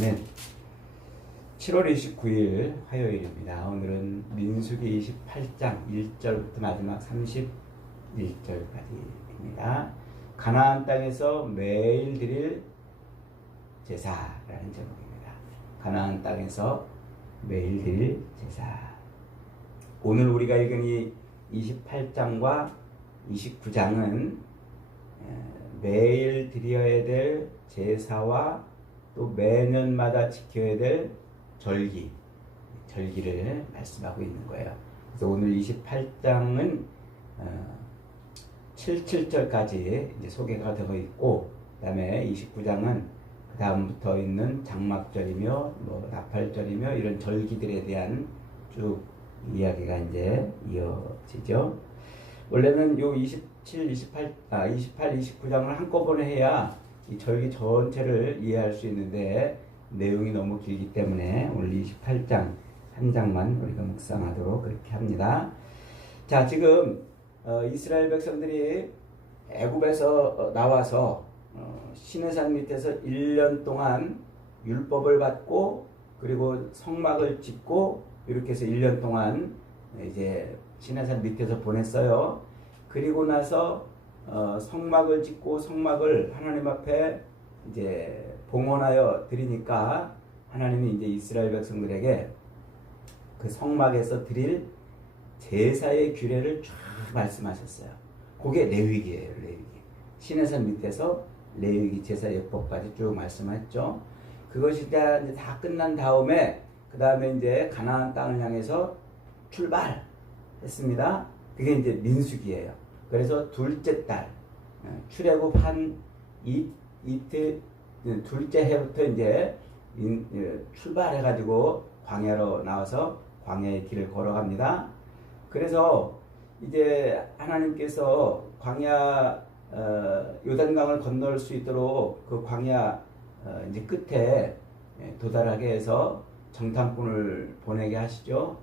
아멘. 7월 29일 화요일입니다. 오늘은 민수기 28장 1절부터 마지막 31절까지입니다. 가나안 땅에서 매일 드릴 제사라는 제목입니다. 가나안 땅에서 매일 드릴 제사. 오늘 우리가 읽은 이 28장과 29장은 매일 드려야 될 제사와 또 매년마다 지켜야 될 절기를 말씀하고 있는 거예요. 그래서 오늘 28장은 7절까지 이제 소개가 되고 있고, 그 다음에 29장은 그 다음부터 있는 장막절이며 나팔절이며 이런 절기들에 대한 쭉 이야기가 이제 이어지죠. 원래는 요 28, 29장을 한꺼번에 해야 이 절기 전체를 이해할 수 있는데 내용이 너무 길기 때문에 오늘 28장 한 장만 우리가 묵상하도록 그렇게 합니다. 자, 지금 이스라엘 백성들이 애굽에서 나와서 시내산 밑에서 1년 동안 율법을 받고 그리고 성막을 짓고 이렇게 해서 1년 동안 이제 시내산 밑에서 보냈어요. 그리고 나서 성막을 짓고 성막을 하나님 앞에 이제 봉헌하여 드리니까 하나님이 이제 이스라엘 백성들에게 그 성막에서 드릴 제사의 규례를 쫙 말씀하셨어요. 그게 레위기예요. 레위기. 시내산 밑에서 레위기 제사 예법까지 쭉 말씀했죠. 그것이 이제 다 끝난 다음에 그 다음에 이제 가나안 땅을 향해서 출발했습니다. 그게 이제 민수기예요. 그래서 둘째 달 출애굽 한 이틀 둘째 해부터 이제 출발해가지고 광야로 나와서 광야의 길을 걸어갑니다. 그래서 이제 하나님께서 광야 요단강을 건널 수 있도록 그 광야 이제 끝에 도달하게 해서 정탐꾼을 보내게 하시죠.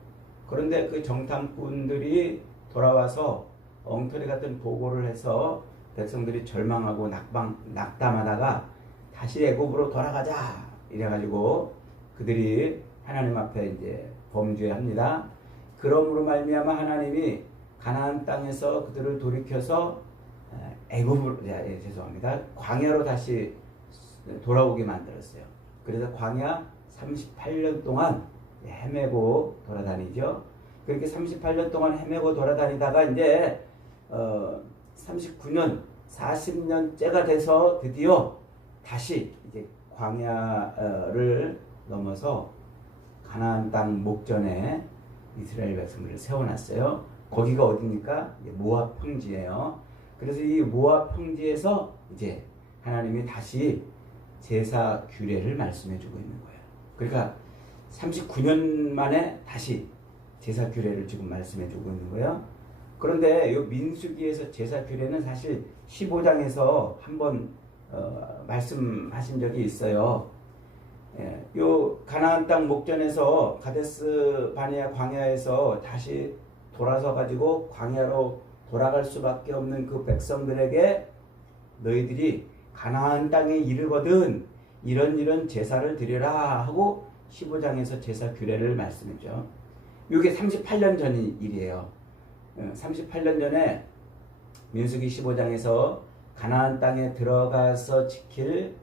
그런데 그 정탐꾼들이 돌아와서 엉터리 같은 보고를 해서 백성들이 절망하고 낙담하다가 다시 애굽으로 돌아가자 이래가지고 그들이 하나님 앞에 이제 범죄합니다. 그러므로 말미암아 하나님이 가나안 땅에서 그들을 돌이켜서 애굽으로 죄송합니다. 광야로 다시 돌아오게 만들었어요. 그래서 광야 38년 동안 헤매고 돌아다니죠. 그렇게 38년 동안 헤매고 돌아다니다가 이제 39년 40년째가 돼서 드디어 다시 이제 광야를 넘어서 가나안 땅 목전에 이스라엘 백성들을 세워놨어요. 거기가 어디입니까? 모압 평지예요. 그래서 이 모압 평지에서 이제 하나님이 다시 제사 규례를 말씀해주고 있는 거예요. 그러니까 39년 만에 다시 제사 규례를 지금 말씀해주고 있는 거예요. 그런데 이 민수기에서 제사 규례는 사실 15장에서 한번 말씀하신 적이 있어요. 요 가나안 땅 목전에서 가데스 바네아 광야에서 다시 돌아서 가지고 광야로 돌아갈 수밖에 없는 그 백성들에게 너희들이 가나안 땅에 이르거든 이런 제사를 드리라 하고 15장에서 제사 규례를 말씀했죠. 이게 38년 전 일이에요. 38년 전에 민수기 15장에서 가나안 땅에 들어가서 지킬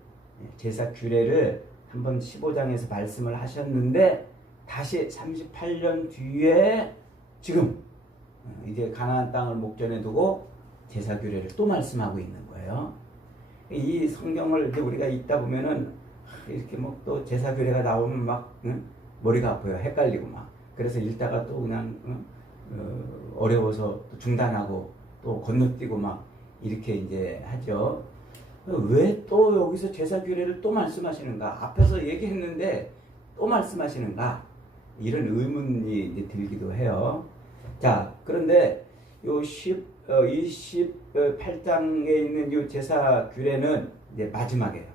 제사 규례를 한번 15장에서 말씀을 하셨는데 다시 38년 뒤에 지금 이제 가나안 땅을 목전에 두고 제사 규례를 또 말씀하고 있는 거예요. 이 성경을 이제 우리가 읽다 보면은 이렇게 뭐 또 제사 규례가 나오면 막 머리가 아파요. 헷갈리고 막. 그래서 읽다가 또 그냥 어려워서 또 중단하고 또 건너뛰고 막 이렇게 이제 하죠. 왜 또 여기서 제사 규례를 또 말씀하시는가? 앞에서 얘기했는데 또 말씀하시는가? 이런 의문이 이제 들기도 해요. 자, 그런데 요 28장에 있는 요 제사 규례는 이제 마지막이에요.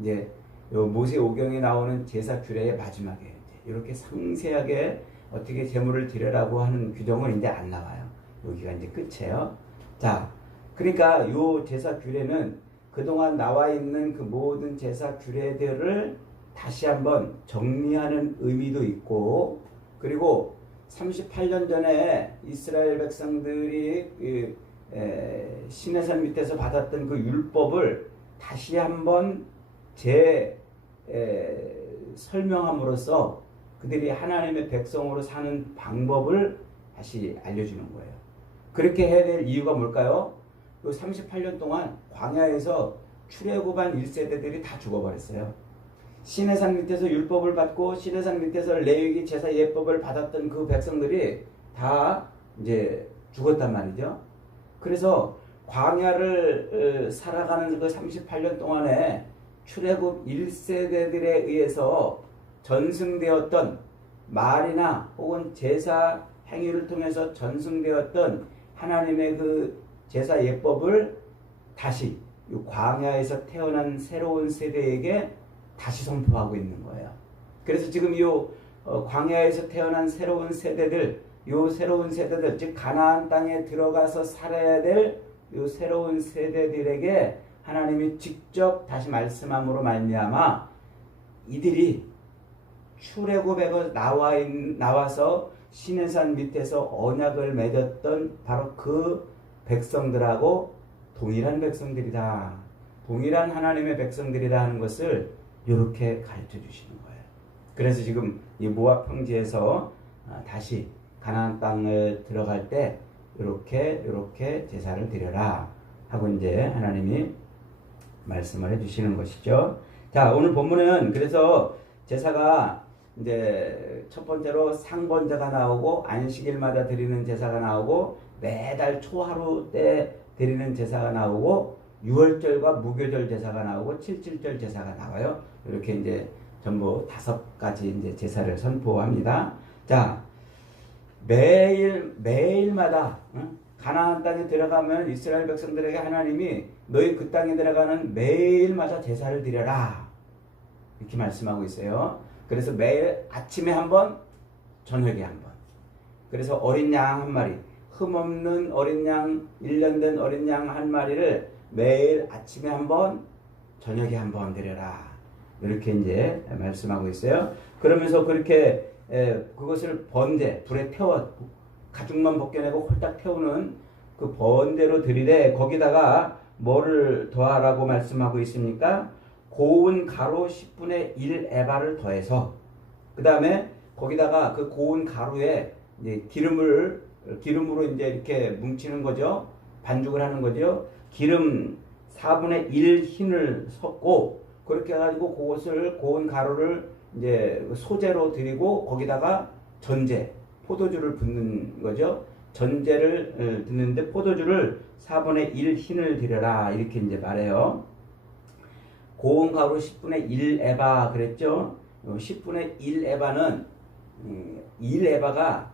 이제 요 모세오경에 나오는 제사 규례의 마지막이에요. 이렇게 상세하게 어떻게 제물을 드리라고 하는 규정은 이제 안 나와요. 여기가 이제 끝이에요. 자, 그러니까 요 제사 규례는 그동안 나와 있는 그 모든 제사 규례들을 다시 한번 정리하는 의미도 있고, 그리고 38년 전에 이스라엘 백성들이 시내산 밑에서 받았던 그 율법을 다시 한번 설명함으로써 그들이 하나님의 백성으로 사는 방법을 다시 알려주는 거예요. 그렇게 해야 될 이유가 뭘까요? 그 38년 동안 광야에서 출애굽한 1세대들이 다 죽어버렸어요. 시내산 밑에서 율법을 받고 시내산 밑에서 레위기 제사 예법을 받았던 그 백성들이 다 이제 죽었단 말이죠. 그래서 광야를 살아가는 그 38년 동안에 출애굽 1세대들에 의해서 전승되었던 말이나 혹은 제사 행위를 통해서 전승되었던 하나님의 그 제사 예법을 다시 이 광야에서 태어난 새로운 세대에게 다시 선포하고 있는 거예요. 그래서 지금 이 광야에서 태어난 새로운 세대들, 이 새로운 세대들, 즉 가나안 땅에 들어가서 살아야 될 이 새로운 세대들에게 하나님이 직접 다시 말씀함으로 말미암아 이들이 출애굽에 나와서 시내산 밑에서 언약을 맺었던 바로 그 백성들하고 동일한 백성들이다. 동일한 하나님의 백성들이다 하는 것을 이렇게 가르쳐 주시는 거예요. 그래서 지금 이 모압 평지에서 다시 가나안 땅을 들어갈 때 이렇게 제사를 드려라 하고 이제 하나님이 말씀을 해주시는 것이죠. 자, 오늘 본문은 그래서 제사가 이제 첫 번째로 상번제가 나오고 안식일마다 드리는 제사가 나오고 매달 초하루 때 드리는 제사가 나오고 유월절과 무교절 제사가 나오고 칠칠절 제사가 나와요. 이렇게 이제 전부 5가지 이제 제사를 선포합니다. 자, 매일마다 가나안 땅에 들어가면 이스라엘 백성들에게 하나님이 너희 그 땅에 들어가는 매일마다 제사를 드려라 이렇게 말씀하고 있어요. 그래서 매일 아침에 한 번, 저녁에 한 번. 그래서 어린 양 한 마리, 흠없는 어린 양, 1년 된 어린 양 한 마리를 매일 아침에 한 번, 저녁에 한 번 드려라. 이렇게 이제 말씀하고 있어요. 그러면서 그렇게 그것을 번제, 불에 태워 가죽만 벗겨내고 홀딱 태우는 그 번제로 드리되 거기다가 뭐를 더하라고 말씀하고 있습니까? 고운 가루 10분의 1 에바를 더해서 그 다음에 거기다가 그 고운 가루에 이제 기름으로 이제 이렇게 뭉치는 거죠. 반죽을 하는 거죠. 기름 4분의 1 흰을 섞고 그렇게 해가지고 그것을 고운 가루를 이제 소재로 드리고 거기다가 전제 포도주를 붓는 거죠. 전제를 듣는데 포도주를 4분의 1 흰을 드려라 이렇게 이제 말해요. 고운 가루 10분의 1 에바 그랬죠. 10분의 1 에바는 1 에바가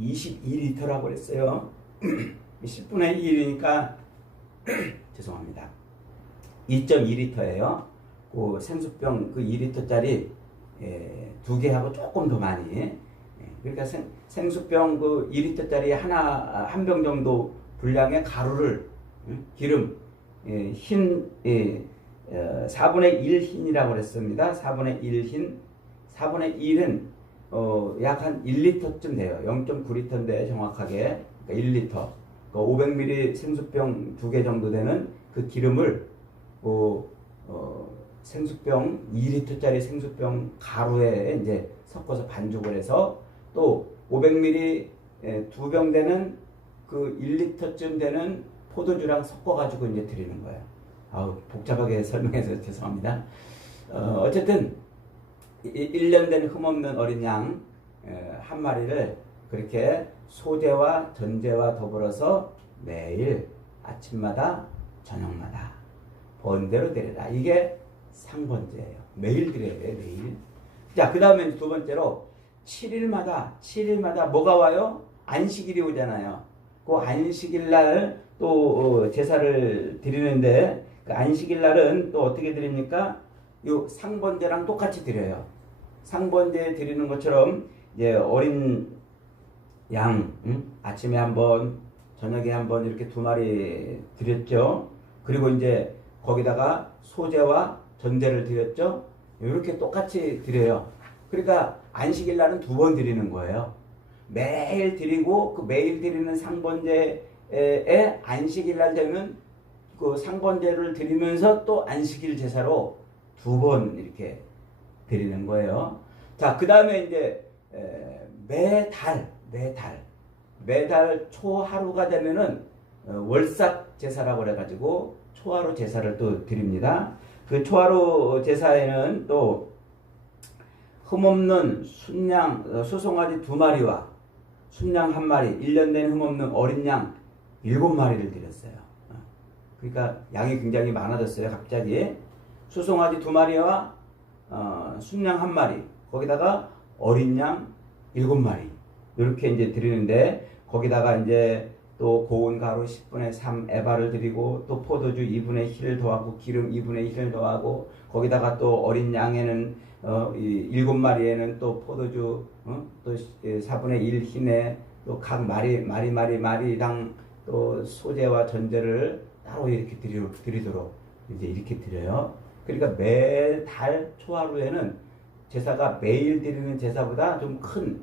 22리터라고 그랬어요. 10분의 1이니까 죄송합니다. 2.2리터예요. 그 생수병 그 2리터짜리 2개하고 조금 더 많이. 그러니까 생수병 그 2리터짜리 한 병 정도 분량의 가루를 기름 흰 4분의 1 흰이라고 그랬습니다. 4분의 1 흰. 4분의 1은 약 한 1리터쯤 돼요. 0.9리터인데 정확하게 그러니까 1리터. 500ml 생수병 2개 정도 되는 그 기름을 생수병 2리터짜리 생수병 가루에 이제 섞어서 반죽을 해서 또 500ml 2병 되는 그 1리터쯤 되는 포도주랑 섞어가지고 이제 드리는 거예요. 복잡하게 설명해서 죄송합니다. 어쨌든 1년 된 흠없는 어린 양 한 마리를 그렇게 소제와 전제와 더불어서 매일 아침마다 저녁마다 번대로 드려라. 이게 상번제예요. 매일 드려야 돼요. 매일. 자, 그 다음에 두 번째로 7일마다 뭐가 와요? 안식일이 오잖아요. 그 안식일 날 또 제사를 드리는데 그 안식일 날은 또 어떻게 드립니까? 요 상번제랑 똑같이 드려요. 상번제 드리는 것처럼 이제 어린 양 아침에 한 번, 저녁에 한 번 이렇게 2마리 드렸죠. 그리고 이제 거기다가 소제와 전제를 드렸죠. 이렇게 똑같이 드려요. 그러니까 안식일 날은 2번 드리는 거예요. 매일 드리고 그 매일 드리는 상번제에 안식일 날 되면 그 상번제를 드리면서 또 안식일 제사로 2번 이렇게 드리는 거예요. 자, 그 다음에 이제 매달 초하루가 되면은 월삭 제사라고 그래가지고 초하루 제사를 또 드립니다. 그 초하루 제사에는 또 흠없는 순양 수송아지 2마리와 순양 1마리, 1년 된 흠없는 어린 양 7마리를 드렸어요. 그러니까 양이 굉장히 많아졌어요. 갑자기 수송아지 2마리와 순양 1마리, 거기다가 어린 양 7마리 이렇게 이제 드리는데, 거기다가 이제 또 고운 가루 10분의 3 에바를 드리고 또 포도주 2분의 1을 더하고 기름 2분의 1을 더하고, 거기다가 또 어린 양에는 7마리에는 또 포도주 또 4분의 1 흰에 또 각 마리당 또 소제와 전제를 따로 이렇게 드리도록 이제 이렇게 드려요. 그러니까 매달 초하루에는 제사가 매일 드리는 제사보다 좀 큰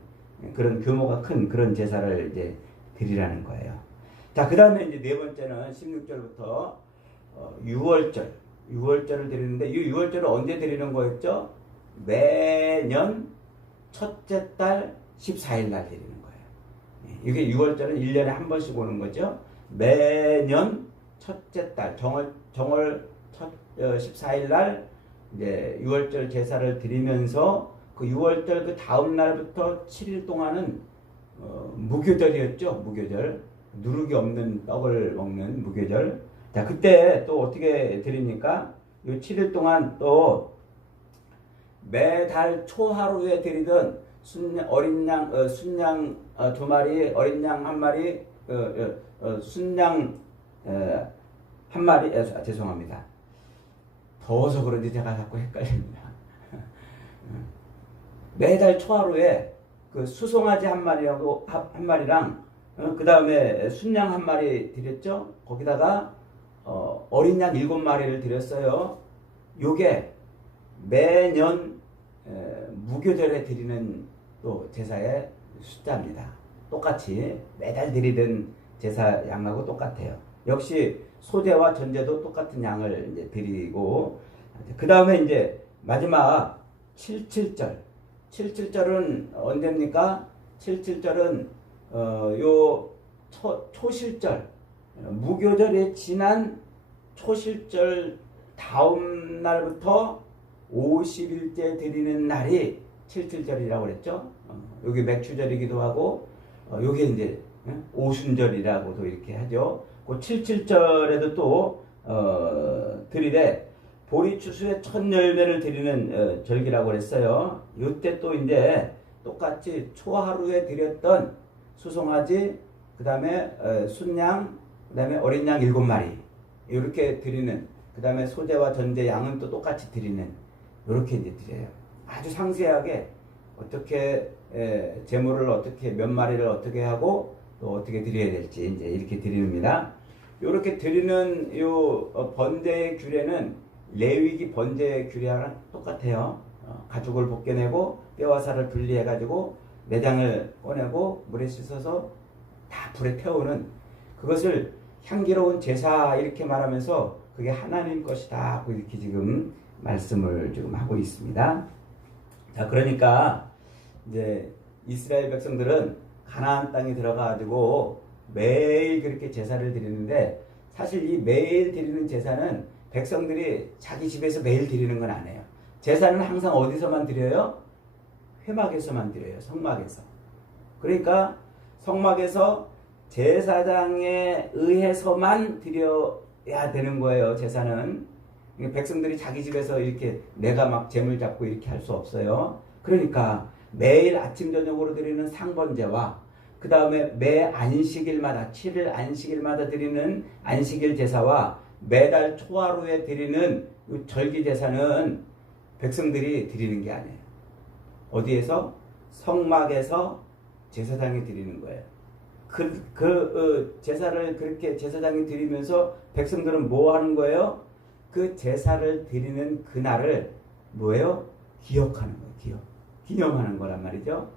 그런 규모가 큰 그런 제사를 이제 드리라는 거예요. 자, 그 다음에 이제 네 번째는 16절부터 6월절을 드리는데, 이 6월절을 언제 드리는 거였죠? 매년 첫째 달 14일 날 드리는 거예요. 이게 6월절은 1년에 한 번씩 오는 거죠. 매년 첫째 달 정월 첫 14일 날 이제 6월절 제사를 드리면서 그 6월절 그 다음 날부터 7일 동안은 무교절이었죠. 무교절. 누룩이 없는 떡을 먹는 무교절. 자, 그때 또 어떻게 드립니까? 이 7일 동안 또 매달 초하루에 드리던 어린 양, 순양 2마리, 어린 양 1마리, 순양 1마리, 죄송합니다. 더워서 그런지 제가 자꾸 헷갈립니다. 매달 초하루에 그 수송아지 1마리하고 1마리랑 그 다음에 순양 1마리 드렸죠. 거기다가 어린 양 7마리를 드렸어요. 요게 매년 무교절에 드리는 또 제사의 숫자입니다. 똑같이 매달 드리던 제사 양하고 똑같아요. 역시 소제와 전제도 똑같은 양을 이제 드리고, 그 다음에 이제 마지막 77절은 언제입니까? 77절은 요 초실절, 무교절에 지난 초실절 다음 날부터 50일째 드리는 날이 77절이라고 그랬죠. 여기 맥추절이기도 하고, 요게 이제 오순절이라고도 이렇게 하죠. 그 77절에도 또 드리되 보리추수의 첫 열매를 드리는 절기라고 그랬어요. 이때 또 이제 똑같이 초하루에 드렸던 수송아지, 그 다음에 순양, 그 다음에 어린 양 7마리 이렇게 드리는, 그 다음에 소제와 전제 양은 또 똑같이 드리는, 이렇게 이제 드려요. 아주 상세하게 어떻게 제물을 어떻게 몇 마리를 어떻게 하고 또 어떻게 드려야 될지 이제 이렇게 드립니다. 이렇게 드리는 요 번제의 규례는 레위기 번제의 규례랑 똑같아요. 가죽을 벗겨내고 뼈와 살을 분리해 가지고 내장을 꺼내고 물에 씻어서 다 불에 태우는, 그것을 향기로운 제사 이렇게 말하면서 그게 하나님 것이다 이렇게 지금 말씀을 지금 하고 있습니다. 자, 그러니까 이제 이스라엘 백성들은 가나안 땅에 들어가가지고 매일 그렇게 제사를 드리는데, 사실 이 매일 드리는 제사는 백성들이 자기 집에서 매일 드리는 건 아니에요. 제사는 항상 어디서만 드려요? 회막에서만 드려요. 성막에서. 그러니까 성막에서 제사장에 의해서만 드려야 되는 거예요. 제사는. 백성들이 자기 집에서 이렇게 내가 막 재물 잡고 이렇게 할 수 없어요. 그러니까 매일 아침 저녁으로 드리는 상번제와 그 다음에 매 안식일마다 7일 안식일마다 드리는 안식일 제사와 매달 초하루에 드리는 절기 제사는 백성들이 드리는 게 아니에요. 어디에서? 성막에서 제사장이 드리는 거예요. 제사를 그렇게 제사장이 드리면서 백성들은 뭐 하는 거예요? 그 제사를 드리는 그날을 뭐예요? 기억하는 거예요. 기념하는 거란 말이죠.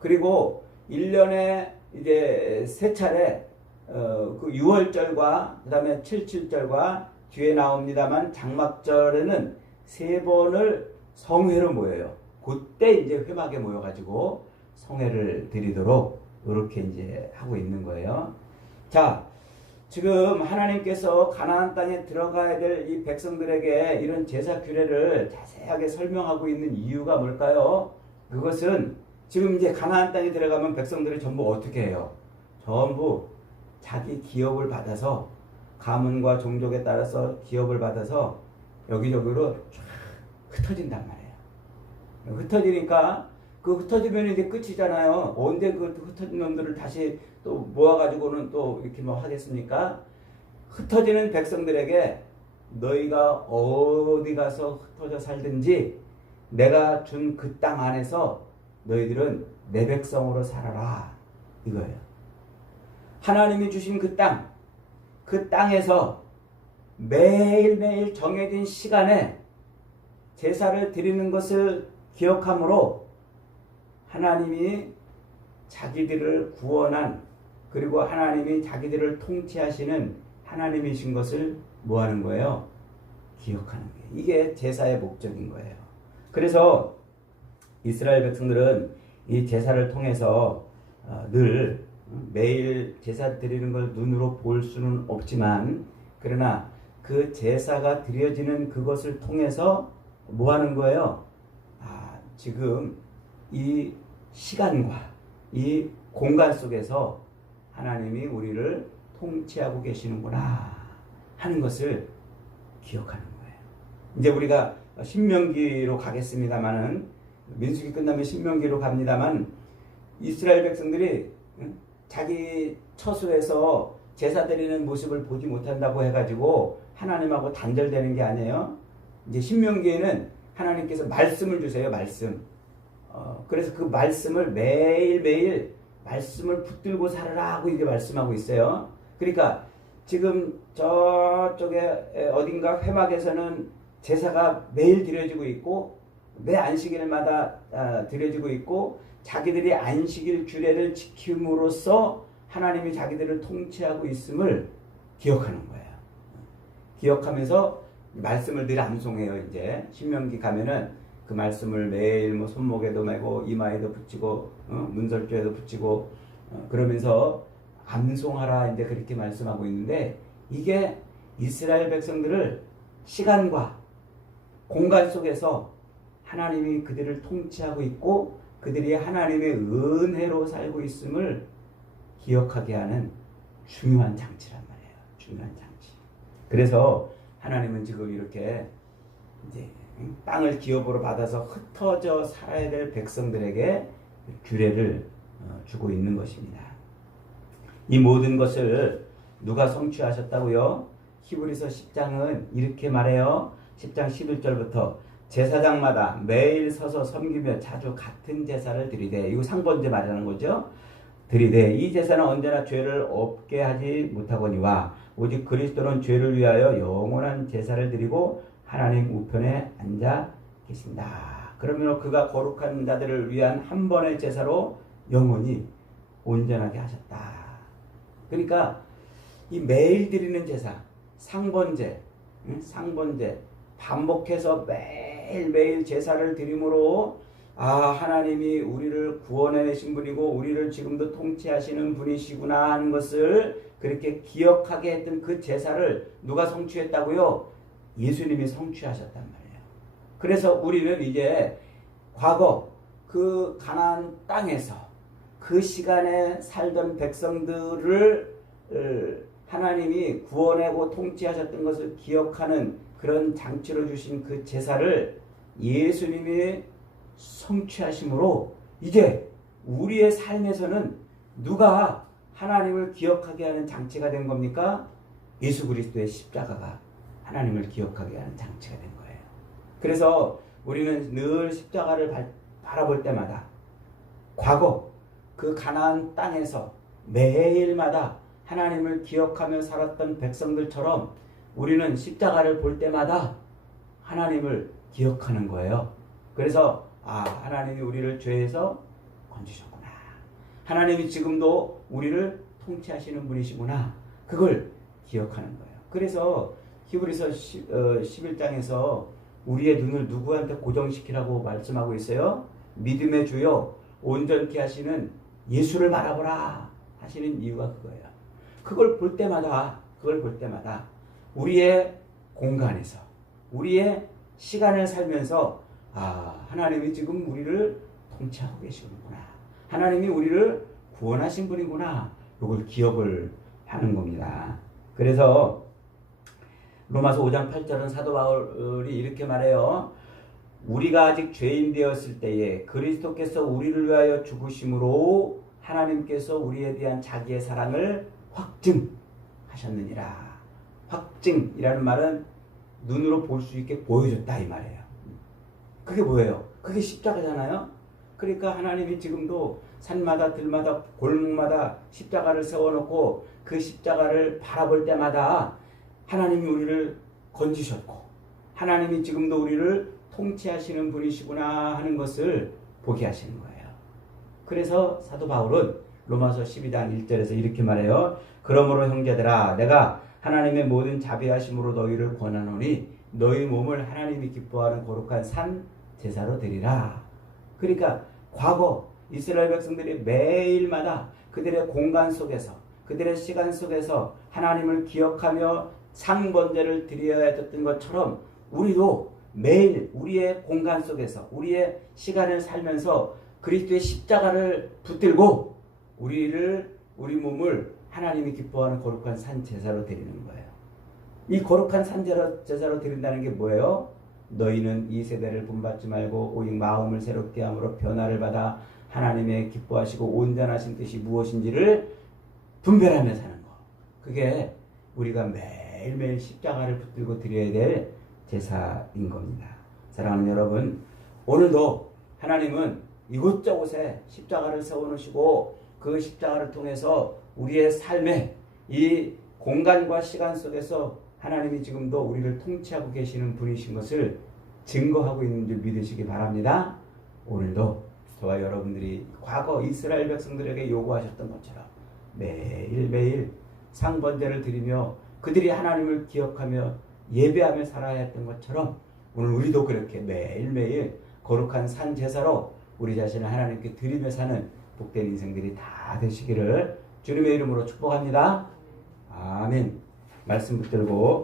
그리고 1년에 이제 세 차례 그 6월절과 그 다음에 77절과 뒤에 나옵니다만 장막절에는 세 번을 성회로 모여요. 그때 이제 회막에 모여가지고 성회를 드리도록 이렇게 이제 하고 있는 거예요. 자, 지금 하나님께서 가나안 땅에 들어가야 될 이 백성들에게 이런 제사 규례를 자세하게 설명하고 있는 이유가 뭘까요? 그것은 지금 이제 가나안 땅에 들어가면 백성들이 전부 어떻게 해요? 전부 자기 기업을 받아서 가문과 종족에 따라서 기업을 받아서 여기저기로 쫙 흩어진단 말이에요. 흩어지니까 그 흩어지면 이제 끝이잖아요. 언제 그 흩어진 놈들을 다시 또 모아가지고는 또 이렇게 뭐 하겠습니까? 흩어지는 백성들에게 너희가 어디 가서 흩어져 살든지 내가 준 그 땅 안에서 너희들은 내 백성으로 살아라. 이거예요. 하나님이 주신 그 땅, 그 땅에서 매일매일 정해진 시간에 제사를 드리는 것을 기억함으로 하나님이 자기들을 구원한, 그리고 하나님이 자기들을 통치하시는 하나님이신 것을 뭐 하는 거예요? 기억하는 거예요. 이게 제사의 목적인 거예요. 그래서 이스라엘 백성들은 이 제사를 통해서 늘 매일 제사 드리는 걸 눈으로 볼 수는 없지만, 그러나 그 제사가 드려지는 그것을 통해서 뭐 하는 거예요? 지금 이 시간과 이 공간 속에서 하나님이 우리를 통치하고 계시는구나 하는 것을 기억하는 거예요. 이제 우리가 신명기로 가겠습니다만은, 민수기 끝나면 신명기로 갑니다만, 이스라엘 백성들이 자기 처소에서 제사 드리는 모습을 보지 못한다고 해가지고 하나님하고 단절되는 게 아니에요. 이제 신명기에는 하나님께서 말씀을 주세요. 말씀. 그래서 그 말씀을 매일매일 말씀을 붙들고 살아라 하고 이제 말씀하고 있어요. 그러니까 지금 저쪽에 어딘가 회막에서는 제사가 매일 드려지고 있고 매 안식일마다 드려지고 있고, 자기들이 안식일 규례를 지킴으로써 하나님이 자기들을 통치하고 있음을 기억하는 거예요. 기억하면서 말씀을 늘 암송해요. 이제 신명기 가면은 그 말씀을 매일 뭐 손목에도 매고 이마에도 붙이고 문설주에도 붙이고 그러면서 암송하라 이제 그렇게 말씀하고 있는데, 이게 이스라엘 백성들을 시간과 공간 속에서 하나님이 그들을 통치하고 있고 그들이 하나님의 은혜로 살고 있음을 기억하게 하는 중요한 장치란 말이에요. 중요한 장치. 그래서 하나님은 지금 이렇게 이제 땅을 기업으로 받아서 흩어져 살아야 될 백성들에게 규례를 주고 있는 것입니다. 이 모든 것을 누가 성취하셨다고요? 히브리서 10장은 이렇게 말해요. 10장 11절부터 제사장마다 매일 서서 섬기며 자주 같은 제사를 드리되, 이거 상번제 말하는 거죠. 드리되 이 제사는 언제나 죄를 없게 하지 못하거니와 오직 그리스도는 죄를 위하여 영원한 제사를 드리고 하나님 우편에 앉아 계신다. 그러면 그가 거룩한 자들을 위한 한 번의 제사로 영원히 온전하게 하셨다. 그러니까 이 매일 드리는 제사, 상번제, 반복해서 매일매일 제사를 드림으로 하나님이 우리를 구원해내신 분이고 우리를 지금도 통치하시는 분이시구나 하는 것을 그렇게 기억하게 했던 그 제사를 누가 성취했다고요? 예수님이 성취하셨단 말이에요. 그래서 우리는 이제 과거 그 가나안 땅에서 그 시간에 살던 백성들을 하나님이 구원하고 통치하셨던 것을 기억하는 그런 장치로 주신 그 제사를 예수님이 성취하심으로 이제 우리의 삶에서는 누가 하나님을 기억하게 하는 장치가 된 겁니까? 예수 그리스도의 십자가가 하나님을 기억하게 하는 장치가 된 거예요. 그래서 우리는 늘 십자가를 바라볼 때마다 과거 그 가나안 땅에서 매일마다 하나님을 기억하며 살았던 백성들처럼 우리는 십자가를 볼 때마다 하나님을 기억하는 거예요. 그래서 하나님이 우리를 죄에서 건지셨구나. 하나님이 지금도 우리를 통치하시는 분이시구나. 그걸 기억하는 거예요. 그래서 히브리서 11장에서 우리의 눈을 누구한테 고정시키라고 말씀하고 있어요? 믿음의 주요 온전케 하시는 예수를 바라보라 하시는 이유가 그거예요. 그걸 볼 때마다 우리의 공간에서 우리의 시간을 살면서 하나님이 지금 우리를 통치하고 계시는구나. 하나님이 우리를 구원하신 분이구나. 이걸 기억을 하는 겁니다. 그래서 로마서 5장 8절은 사도 바울이 이렇게 말해요. 우리가 아직 죄인 되었을 때에 그리스도께서 우리를 위하여 죽으심으로 하나님께서 우리에 대한 자기의 사랑을 확증하셨느니라. 확증이라는 말은 눈으로 볼 수 있게 보여줬다 이 말이에요. 그게 뭐예요? 그게 십자가잖아요. 그러니까 하나님이 지금도 산마다 들마다 골목마다 십자가를 세워놓고 그 십자가를 바라볼 때마다 하나님이 우리를 건지셨고 하나님이 지금도 우리를 통치하시는 분이시구나 하는 것을 보게 하시는 거예요. 그래서 사도 바울은 로마서 12장 1절에서 이렇게 말해요. 그러므로 형제들아 내가 하나님의 모든 자비하심으로 너희를 권하노니 너희 몸을 하나님이 기뻐하는 거룩한 산 제사로 드리라. 그러니까 과거 이스라엘 백성들이 매일마다 그들의 공간 속에서 그들의 시간 속에서 하나님을 기억하며 상번제를 드려야 했던 것처럼 우리도 매일 우리의 공간 속에서 우리의 시간을 살면서 그리스도의 십자가를 붙들고 우리 몸을 하나님이 기뻐하는 거룩한 산 제사로 드리는 거예요. 이 거룩한 산 제사로 드린다는 게 뭐예요? 너희는 이 세대를 본받지 말고 오직 마음을 새롭게 함으로 변화를 받아 하나님의 기뻐하시고 온전하신 뜻이 무엇인지를 분별하며 사는 거. 그게 우리가 매일매일 십자가를 붙들고 드려야 될 제사인 겁니다. 사랑하는 여러분, 오늘도 하나님은 이곳저곳에 십자가를 세워놓으시고 그 십자가를 통해서 우리의 삶의 이 공간과 시간 속에서 하나님이 지금도 우리를 통치하고 계시는 분이신 것을 증거하고 있는 줄 믿으시기 바랍니다. 오늘도 저와 여러분들이 과거 이스라엘 백성들에게 요구하셨던 것처럼 매일매일 상번제를 드리며 그들이 하나님을 기억하며 예배하며 살아야 했던 것처럼 오늘 우리도 그렇게 매일매일 거룩한 산 제사로 우리 자신을 하나님께 드리며 사는 복된 인생들이 다 되시기를 주님의 이름으로 축복합니다. 아멘. 말씀 붙들고